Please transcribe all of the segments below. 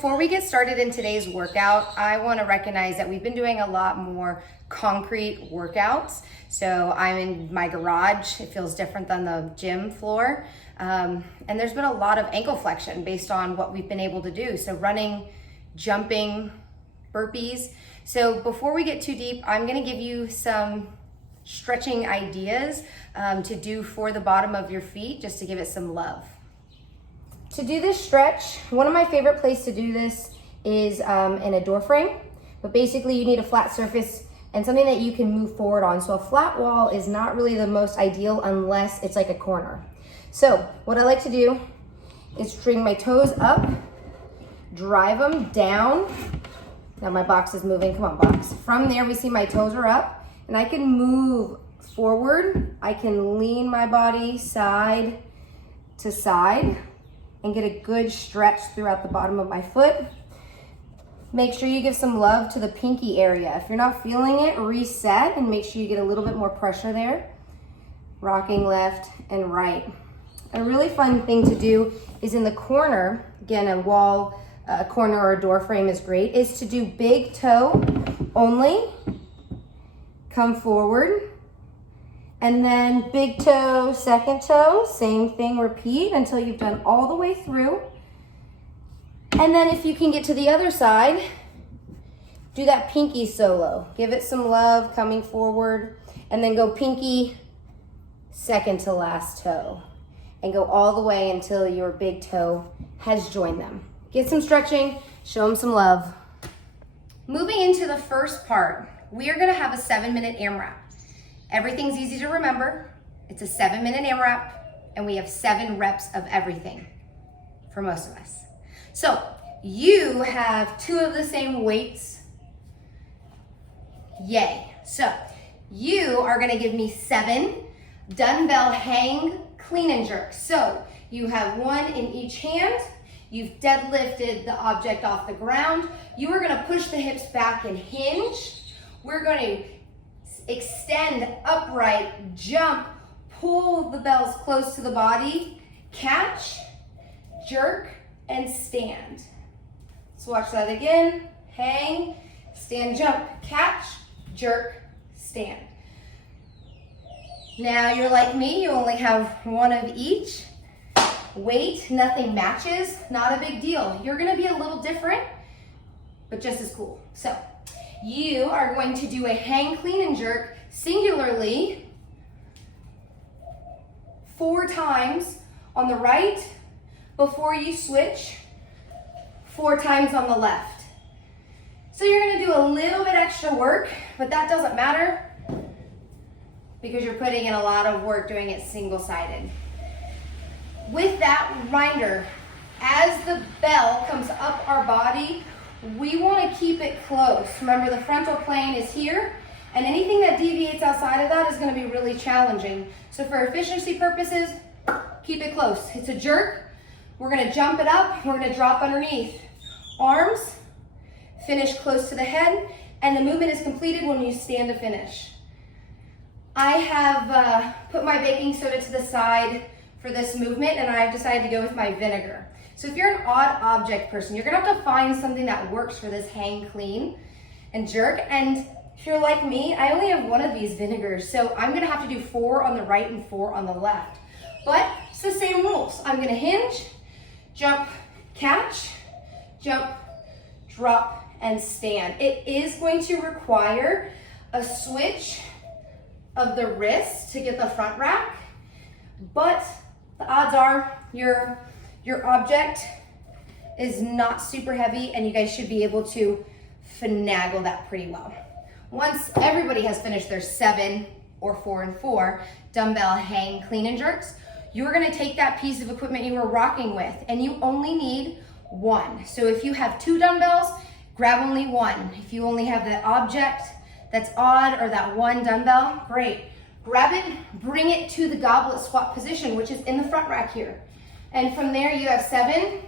before we get started in today's workout, I want to recognize that we've been doing a lot more concrete workouts. So I'm in my garage. It feels different than the gym floor. And there's been a lot of ankle flexion based on what we've been able to do. So running, jumping, burpees. So before we get too deep, I'm going to give you some stretching ideas to do for the bottom of your feet, just to give it some love. To do this stretch, one of my favorite places to do this is in a door frame, but basically you need a flat surface and something that you can move forward on. So a flat wall is not really the most ideal unless it's like a corner. So what I like to do is string my toes up, drive them down. Now my box is moving, come on box. From there we see my toes are up and I can move forward. I can lean my body side to side and get a good stretch throughout the bottom of my foot. Make sure you give some love to the pinky area. If you're not feeling it, reset and make sure you get a little bit more pressure there. Rocking left and right. A really fun thing to do is in the corner, again, a wall, a corner or a door frame is great, is to do big toe only, come forward, and then big toe, second toe, same thing, repeat until you've done all the way through. And then if you can get to the other side, do that pinky solo. Give it some love, coming forward, and then go pinky, second to last toe. And go all the way until your big toe has joined them. Get some stretching, show them some love. Moving into the first part, we are gonna have a 7-minute AMRAP. Everything's easy to remember. It's a 7-minute AMRAP, and we have 7 reps of everything for most of us. So you have 2 of the same weights. Yay. So you are gonna give me 7 dumbbell hang clean and jerk. So you have 1 in each hand. You've deadlifted the object off the ground. You are gonna push the hips back and hinge. We're going to extend upright, jump, pull the bells close to the body, catch, jerk, and stand. Let's watch that again. Hang, stand, jump, catch, jerk, stand. Now you're like me, you only have 1 of each. Weight, nothing matches, not a big deal. You're gonna be a little different, but just as cool. So you are going to do a hang, clean, and jerk singularly 4 times on the right before you switch, 4 times on the left. So you're gonna do a little bit extra work, but that doesn't matter because you're putting in a lot of work doing it single-sided. With that reminder, as the bell comes up our body, we want to keep it close. Remember, the frontal plane is here, and anything that deviates outside of that is going to be really challenging. So for efficiency purposes, keep it close. It's a jerk. We're going to jump it up. We're going to drop underneath. Arms, finish close to the head, and the movement is completed when you stand to finish. I have put my baking soda to the side for this movement, and I've decided to go with my vinegar. So if you're an odd object person, you're gonna have to find something that works for this hang, clean, and jerk. And if you're like me, I only have 1 of these vinegars, so I'm gonna have to do 4 on the right and 4 on the left. But it's the same rules. I'm gonna hinge, jump, catch, jump, drop, and stand. It is going to require a switch of the wrist to get the front rack, but the odds are your object is not super heavy and you guys should be able to finagle that pretty well. Once everybody has finished their 7 or 4 and 4 dumbbell hang, clean, and jerks, you're gonna take that piece of equipment you were rocking with and you only need 1. So if you have 2 dumbbells, grab only 1. If you only have that object that's odd or that 1 dumbbell, great. Grab it, bring it to the goblet squat position, which is in the front rack here. And from there you have 7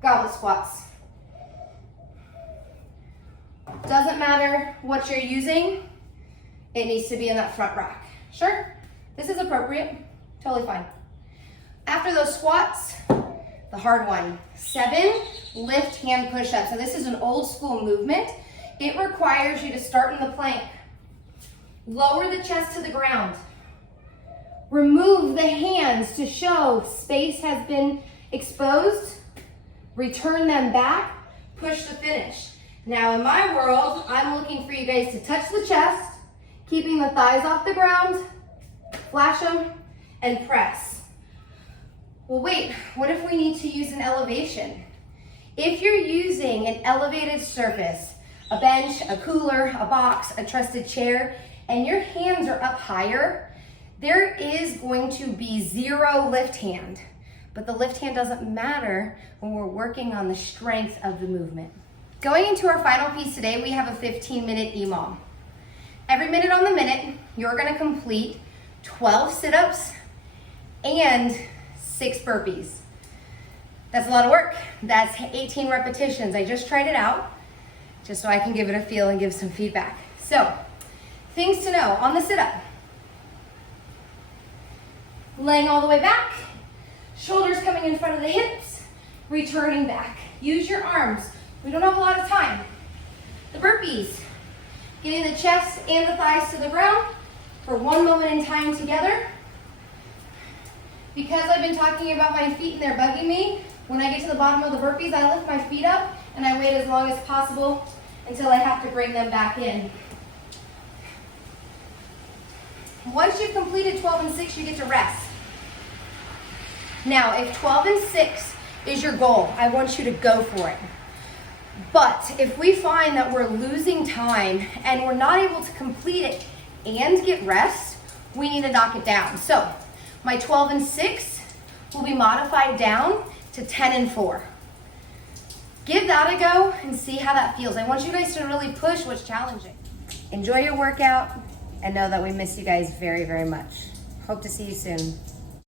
goblet squats. Doesn't matter what you're using, it needs to be in that front rack. Sure, this is appropriate, totally fine. After those squats, the the hard one. 7 lift hand push-ups. So this is an old school movement. It requires you to start in the plank. Lower the chest to the ground. Remove the hands to show space has been exposed. Return them back. Push to finish. Now in my world, I'm looking for you guys to touch the chest, keeping the thighs off the ground, flash them, and press. Well, wait, what if we need to use an elevation? If you're using an elevated surface, a bench, a cooler, a box, a trusted chair, and your hands are up higher, there is going to be 0 lift hand. But the lift hand doesn't matter when we're working on the strength of the movement. Going into our final piece today, we have a 15-minute EMOM. Every minute on the minute, you're gonna complete 12 sit-ups and 6 burpees. That's a lot of work. That's 18 repetitions. I just tried it out, just so I can give it a feel and give some feedback. So, things to know on the sit-up. Laying all the way back, shoulders coming in front of the hips, returning back. Use your arms. We don't have a lot of time. The burpees, getting the chest and the thighs to the ground for 1 moment in time together. Because I've been talking about my feet and they're bugging me, when I get to the bottom of the burpees, I lift my feet up and I wait as long as possible until I have to bring them back in. Once you've completed 12 and 6, you get to rest. Now, if 12 and 6 is your goal, I want you to go for it. But if we find that we're losing time and we're not able to complete it and get rest, we need to knock it down. So my 12 and 6 will be modified down to 10 and 4. Give that a go and see how that feels. I want you guys to really push what's challenging. Enjoy your workout and know that we miss you guys very, very much. Hope to see you soon.